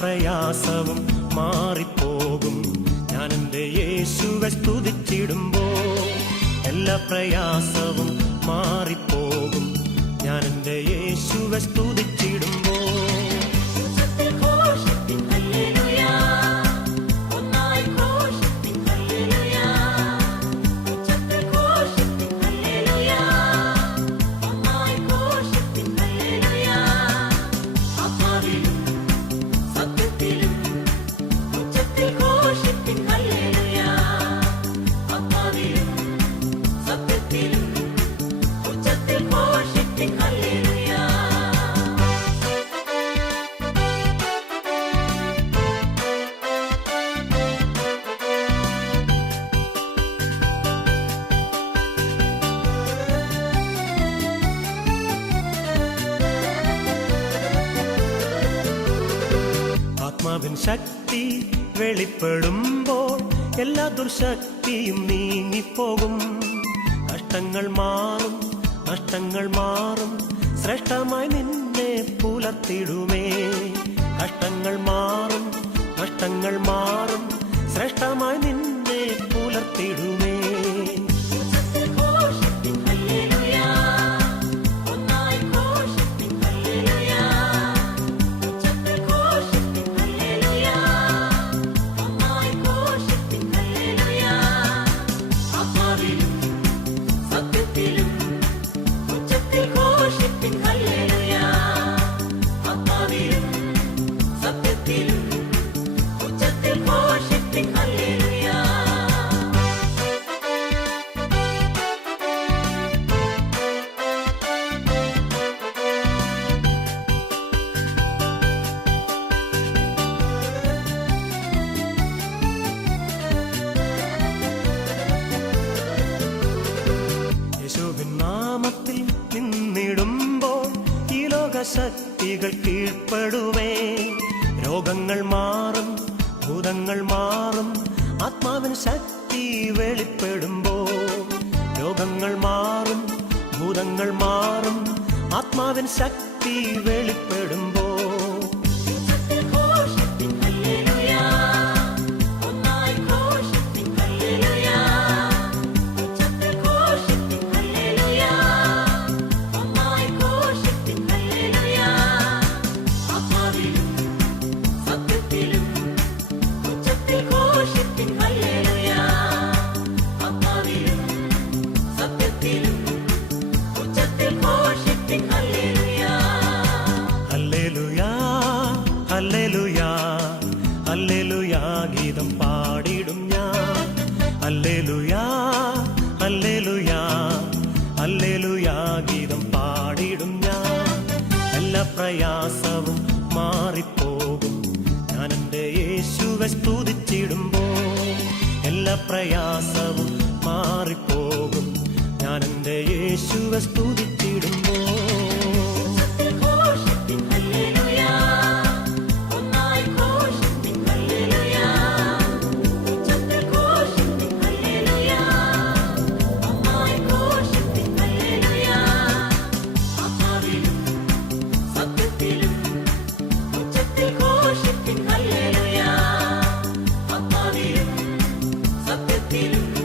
പ്രയാസവും മാറിപ്പോകും ഞാൻ എൻ്റെ യേശുവെ സ്തുതിച്ചിടുമ്പോൾ. എല്ലാ പ്രയാസവും മാറിപ്പോകും ഞാൻ എൻ്റെ യേശുവെ സ്തുതിച്ചിടുമ്പോൾ. ആത്മാവിൻ ശക്തി വെളിപ്പെടുമ്പോൾ എല്ലാ ദുർശക്തിയും നീങ്ങിപ്പോകും. കഷ്ടങ്ങൾ മാറും, നഷ്ടങ്ങൾ മാറും, ശ്രേഷ്ഠമായി നിന്നെ പുലർത്തിടുമേ. കഷ്ടങ്ങൾ മാറും, നഷ്ടങ്ങൾ മാറും, ശ്രേഷ്ഠമായി നിന്നെ പുലർത്തിടുമേ. നാമത്തിൽ നിന്നിടുമ്പോൾ ഈ ലോകശക്തികൾ കീഴ്പ്പെടുമേ. രോഗങ്ങൾ മാറും, ഭൂതങ്ങൾ മാറും, ആത്മാവിൻ ശക്തി വെളിപ്പെടുമ്പോൾ. രോഗങ്ങൾ മാറും, ഭൂതങ്ങൾ മാറും, ആത്മാവിൻ ശക്തി വെളിപ്പെടുമ്പോൾ. ഹല്ലേലൂയാ, ഹല്ലേലൂയാ ഗീതം പാടിടും ഞാൻ. ഹല്ലേലൂയാ, ഹല്ലേലൂയാ, ഹല്ലേലൂയാ ഗീതം പാടിടും ഞാൻ. എല്ലാ പ്രയാസവും മാറിപ്പോകും ഞാൻ എൻ്റെ യേശുവെ സ്തുതിച്ചിടുമ്പോൾ. എല്ലാ പ്രയാസവും മാറിപ്പോകും ഞാൻ എൻ്റെ യേശുവെ സ്തുതിച്ചിടുമ്പോൾ. സത്യത്തിലും